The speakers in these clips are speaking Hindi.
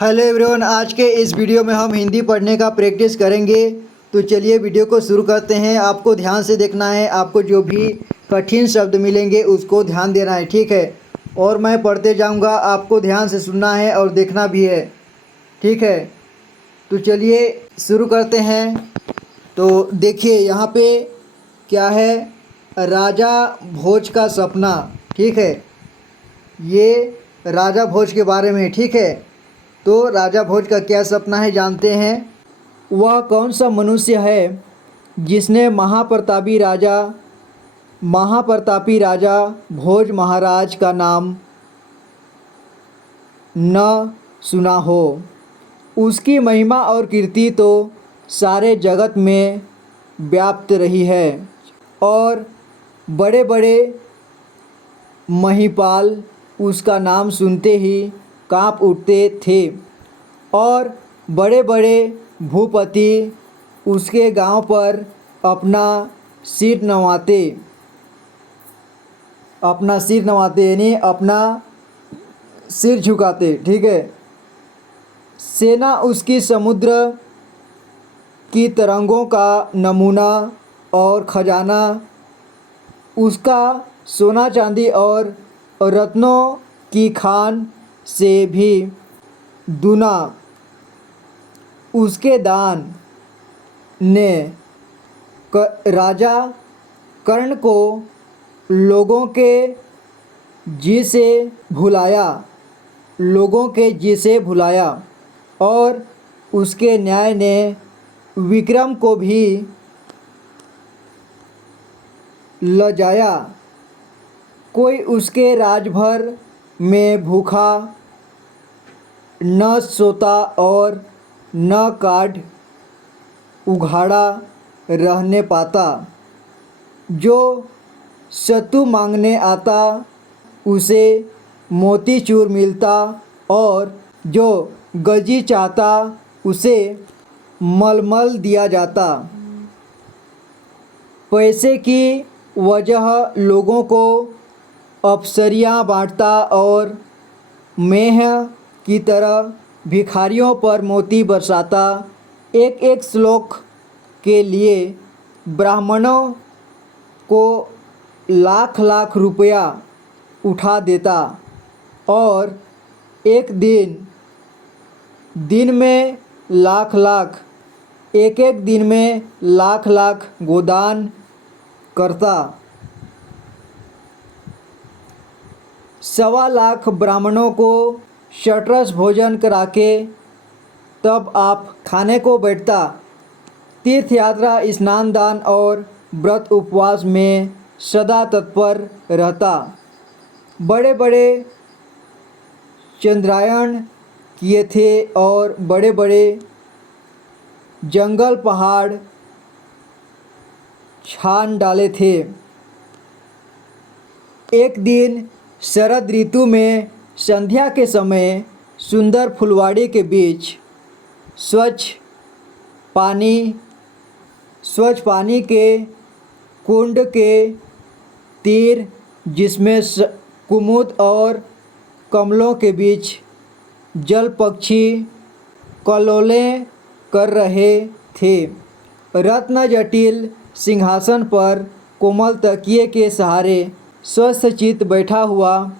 हेलो एवरीवन, आज के इस वीडियो में हम हिंदी पढ़ने का प्रैक्टिस करेंगे। तो चलिए वीडियो को शुरू करते हैं। आपको ध्यान से देखना है, आपको जो भी कठिन शब्द मिलेंगे उसको ध्यान देना है, ठीक है। और मैं पढ़ते जाऊंगा, आपको ध्यान से सुनना है और देखना भी है, ठीक है। तो चलिए शुरू करते हैं। तो देखिए यहाँ पे क्या है, राजा भोज का सपना, ठीक है। ये राजा भोज के बारे में, ठीक है। तो राजा भोज का क्या सपना है जानते हैं। वह कौन सा मनुष्य है जिसने महाप्रतापी राजा भोज महाराज का नाम न सुना हो। उसकी महिमा और कीर्ति तो सारे जगत में व्याप्त रही है और बड़े बड़े महिपाल उसका नाम सुनते ही कांप उठते थे और बड़े बड़े भूपति उसके गांव पर अपना सिर नवाते यानी अपना सिर झुकाते, ठीक है। सेना उसकी समुद्र की तरंगों का नमूना और खजाना उसका सोना चांदी और रत्नों की खान से भी दूना। उसके दान ने राजा कर्ण को लोगों के जी से भुलाया और उसके न्याय ने विक्रम को भी लजाया। कोई उसके राजभर में भूखा न सोता और न काढ़ उघाड़ा रहने पाता। जो सत्तू मांगने आता उसे मोतीचूर मिलता और जो गजी चाहता उसे मलमल दिया जाता। पैसे की वजह लोगों को अप्सरियाँ बांटता और मेह की तरह भिखारियों पर मोती बरसाता। एक एक श्लोक के लिए ब्राह्मणों को लाख लाख रुपया उठा देता और एक दिन में लाख लाख गोदान करता। 1.25 लाख ब्राह्मणों को षड्रस भोजन करा के तब आप खाने को बैठता। तीर्थ यात्रा, स्नान दान और व्रत उपवास में सदा तत्पर रहता। बड़े बड़े चंद्रायण किए थे और बड़े बड़े जंगल पहाड़ छान डाले थे। एक दिन शरद ऋतु में संध्या के समय सुंदर फुलवाड़ी के बीच स्वच्छ पानी के कुंड के तीर, जिसमें कुमुद और कमलों के बीच जल पक्षी कलोलें कर रहे थे। रत्न जटिल सिंहासन पर कोमल तकिए के सहारे स्वस्थ चित्त बैठा हुआ,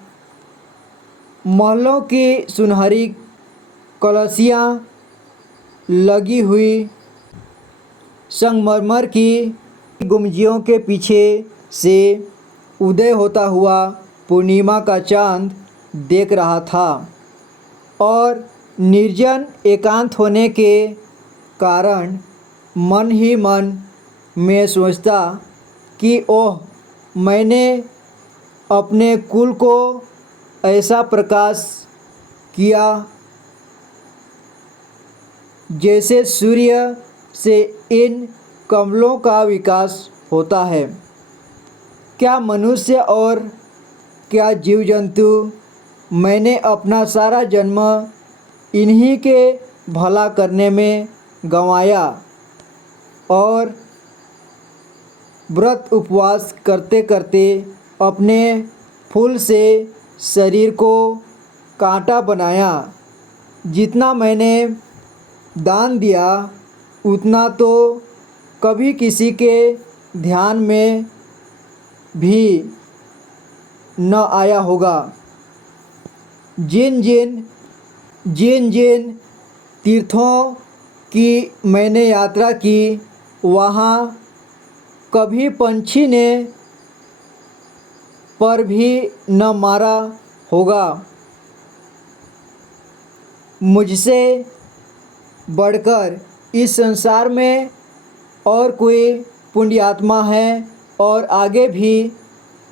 महलों की सुनहरी कलसियाँ लगी हुई संगमरमर की गुंबदियों के पीछे से उदय होता हुआ पूर्णिमा का चांद देख रहा था और निर्जन एकांत होने के कारण मन ही मन में सोचता कि ओह, मैंने अपने कुल को ऐसा प्रकाश किया जैसे सूर्य से इन कमलों का विकास होता है। क्या मनुष्य और क्या जीव जंतु, मैंने अपना सारा जन्म इन्हीं के भला करने में गंवाया और व्रत उपवास करते करते अपने फूल से शरीर को कांटा बनाया। जितना मैंने दान दिया उतना तो कभी किसी के ध्यान में भी न आया होगा। जिन जिन तीर्थों की मैंने यात्रा की वहाँ कभी पंछी ने पर भी न मारा होगा। मुझसे बढ़कर इस संसार में और कोई पुण्यात्मा है और आगे भी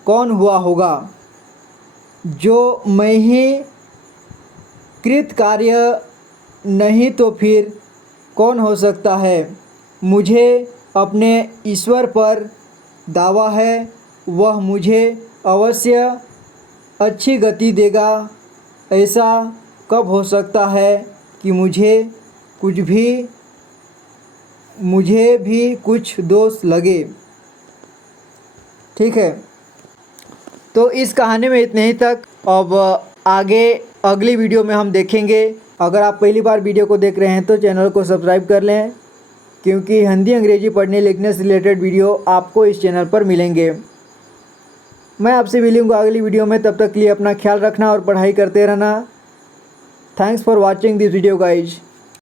कौन हुआ होगा जो मैं ही कृत कार्य नहीं तो फिर कौन हो सकता है। मुझे अपने ईश्वर पर दावा है, वह मुझे अवश्य अच्छी गति देगा। ऐसा कब हो सकता है कि मुझे भी कुछ दोष लगे। ठीक है, तो इस कहानी में इतने ही तक। अब आगे अगली वीडियो में हम देखेंगे। अगर आप पहली बार वीडियो को देख रहे हैं तो चैनल को सब्सक्राइब कर लें, क्योंकि हिंदी अंग्रेजी पढ़ने लिखने से रिलेटेड वीडियो आपको इस चैनल पर मिलेंगे। मैं आपसे मिलूंगा अगली वीडियो में, तब तक के लिए अपना ख्याल रखना और पढ़ाई करते रहना। Thanks for watching this video guys.